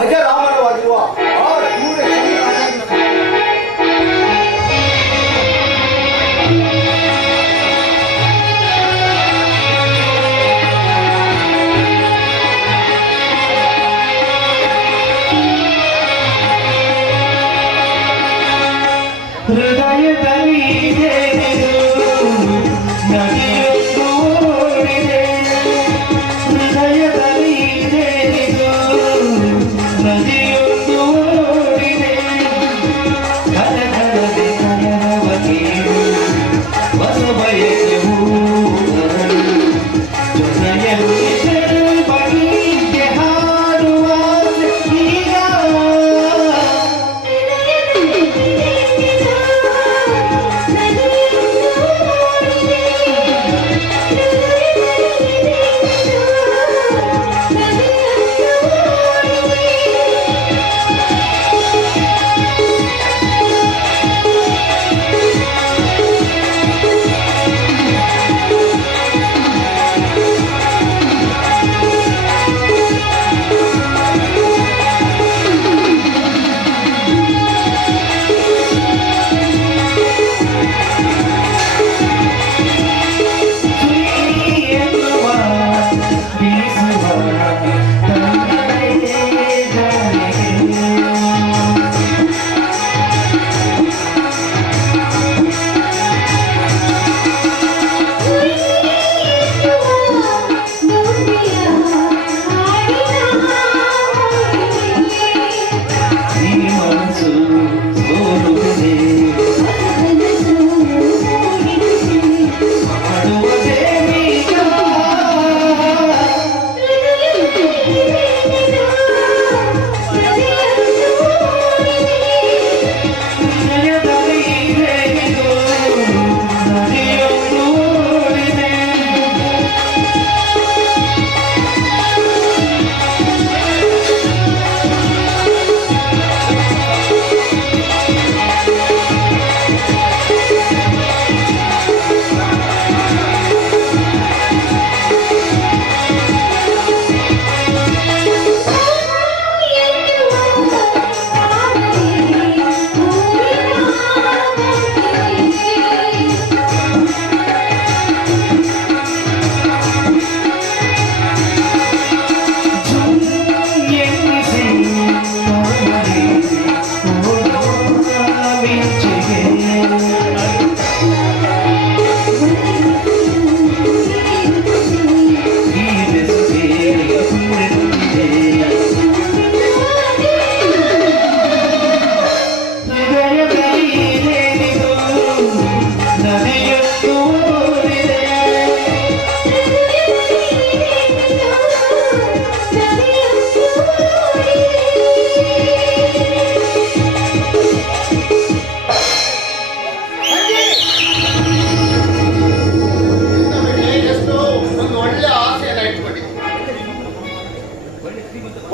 ಅಜರಾಮರವಾಗಿರುವ ಆ ಹೃದಯದಲ್ಲಿ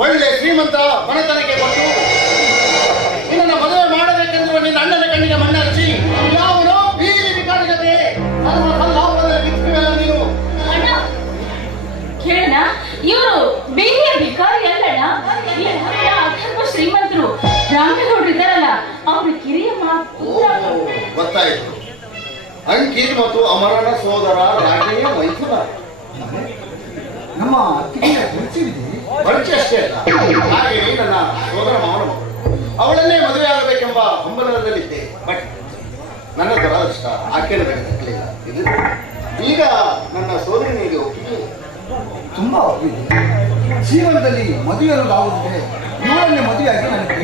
ಒಳ್ಳೆ ಶ್ರೀಮಂತ ಮನೆತನಕ್ಕೆ ಕೊಟ್ಟು ನಿನ್ನ ಮದುವೆ ಮಾಡಬೇಕೆಂದಿರುವ ನಿನ್ನ ಅಣ್ಣನ ಕಣ್ಣಿಗೆ ಮಣ್ಣರಸಿ ಯಾವನೋ ಬೀದಿ ಬಿಕಾರಿಗತೆ ನೀನು ಕೇಳಣ ಇವರು ಬೀದಿಯ ಬಿಕಾರಿ ಅಲ್ಲಣ್ಣ ಅಧರ್ಮ ಶ್ರೀಮಂತರು ರಾಮೇಗೌಡರು ಇದ್ದಾರಲ್ಲ ಅವ್ರ ಕಿರಿಯ ಗೊತ್ತಾಯ್ತು. ಅಂಕಿತ್ ಮತ್ತು ಅಮರನ ಸೋದರ ರಾಜೇ ಮೈಥುನ ನಮ್ಮ ಪರಿಚಯ ಅಷ್ಟೇ ಅಲ್ಲ, ಹಾಗೆ ನನ್ನ ಸೋದರ ಮಾವನ ಅವಳನ್ನೇ ಮದುವೆ ಆಗಬೇಕೆಂಬ ಹಂಬಲದಲ್ಲಿದ್ದೆ. ಬಟ್ ನನ್ನ ದುರಾದೃಷ್ಟ ಆಕೆಯನ್ನು ತಕ್ಕಲಿಲ್ಲ. ಇದು ಈಗ ನನ್ನ ಸೋದರನಿಗೆ ಒಪ್ಪಿಗೆ ತುಂಬಾ ಒಪ್ಪಿದೆ. ಜೀವನದಲ್ಲಿ ಮದುವೆ ಅನ್ನೋದಾಗುತ್ತದೆ. ಇವಳನ್ನೇ ಮದುವೆಯಾಗಿ ನನಗೆ